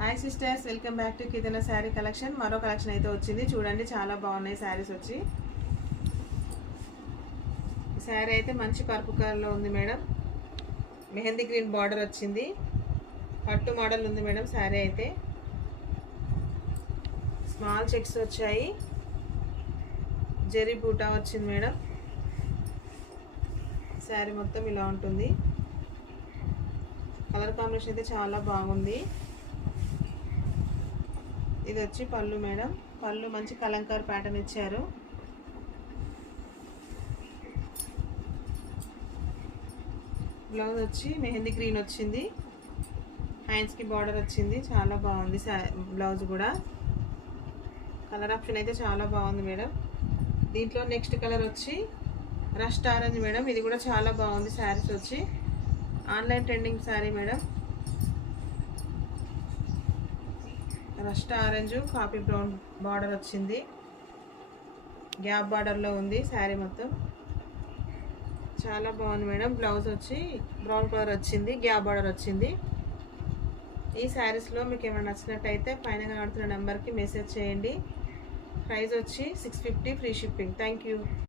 Hi sisters, welcome back to కిదన sari collection. మరో collection అయితే వచ్చింది చూడండి, చాలా బాగున్నాయి శారీస్ వచ్చి. శారీ అయితే మంచి పర్పు కలర్లో ఉంది మేడం. మెహందీ గ్రీన్ బార్డర్ వచ్చింది, పట్టు మోడల్ ఉంది మేడం. శారీ అయితే స్మాల్ చెక్స్ వచ్చాయి, జరీ బూటా వచ్చింది మేడం. శారీ మొత్తం ఇలా ఉంటుంది. కలర్ కాంబినేషన్ అయితే చాలా బాగుంది. ఇది వచ్చి పళ్ళు మేడం. పళ్ళు మంచి కలంకార్ ప్యాటర్న్ ఇచ్చారు. బ్లౌజ్ వచ్చి మెహందీ గ్రీన్ వచ్చింది, హ్యాండ్స్కి బార్డర్ వచ్చింది. చాలా బాగుంది బ్లౌజ్ కూడా. కలర్ ఆప్షన్ అయితే చాలా బాగుంది మేడం. దీంట్లో నెక్స్ట్ కలర్ వచ్చి రస్ట్ ఆరెంజ్ మేడం. ఇది కూడా చాలా బాగుంది. శారీస్ వచ్చి online trending sari madam. Rust orange coffee brown border వచ్చింది, గ్యాప్ బార్డర్లో ఉంది శారీ మొత్తం. చాలా బాగుంది మేడం. బ్లౌజ్ వచ్చి బ్రౌన్ కలర్ వచ్చింది, గ్యాప్ బార్డర్ వచ్చింది. ఈ శారీస్లో మీకు ఏమైనా నచ్చినట్టయితే పైన కనబడుతున్న నెంబర్కి మెసేజ్ చేయండి. ప్రైస్ వచ్చి 650, ఫ్రీ షిప్పింగ్. Thank you.